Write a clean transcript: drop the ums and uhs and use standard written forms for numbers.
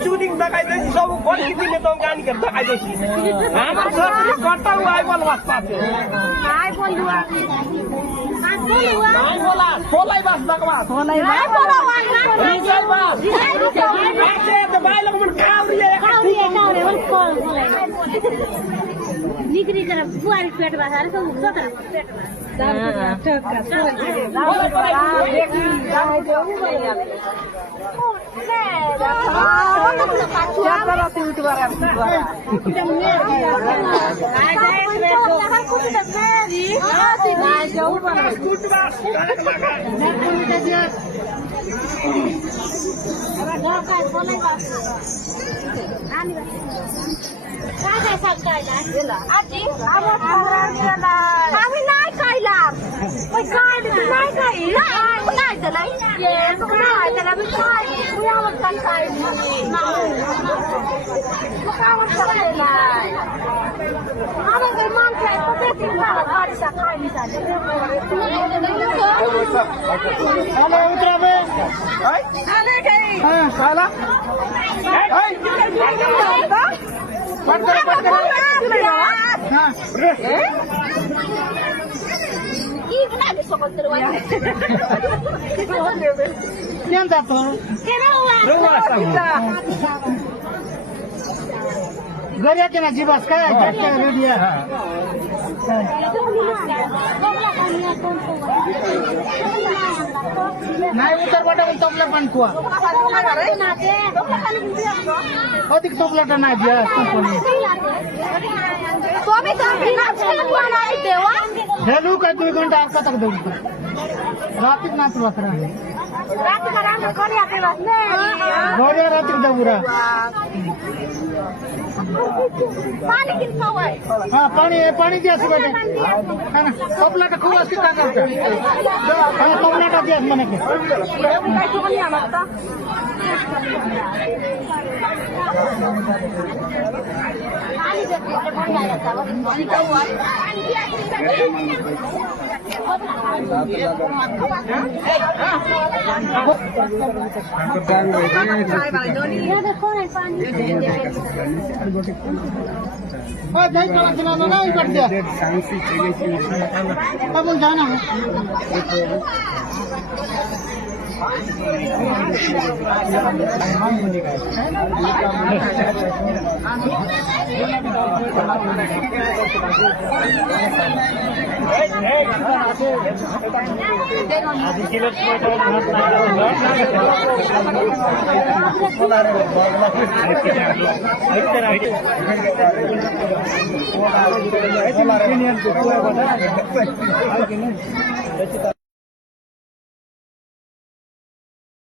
चुनिङ दकाइदै सब बल्किति लेतौ गानी के दकाइदैछि हाम्रो छोरी कट्टा आइ बोल बस पाछे आइ बोल दुआ आइ बोला सोलाई बस दकवा सोलाई आइ बोला रिजाइ बस आछे त बाइलो मन काउरिए काउरिए मन कोल निकरी कर बुआरी पेट बाहर सब सोतर पेट आम्ही नाही खायला काय नाही खायला नाही त्याला त्याला मी काय काय आम्ही मान खायचं घरी येते ना जीवास काय रेडी नाही उतर पटा तोपला पण कुवा अधिक तोपला नाही दिया हेलू का 2 घंटा आपका तक दो रात ना तो वसरा रात का रात कोनी आके बस ने गोरे रात का पूरा पानी कितना हुआ है हां पानी दिया से बेटे तोपला का खूब अस्ति का करते हां तोपला का दिया मने के काय तो नहीं आता पानी जब बन जाता है पानी का हुआ दही कला खिलाना ना ही कर दिया अब जाना है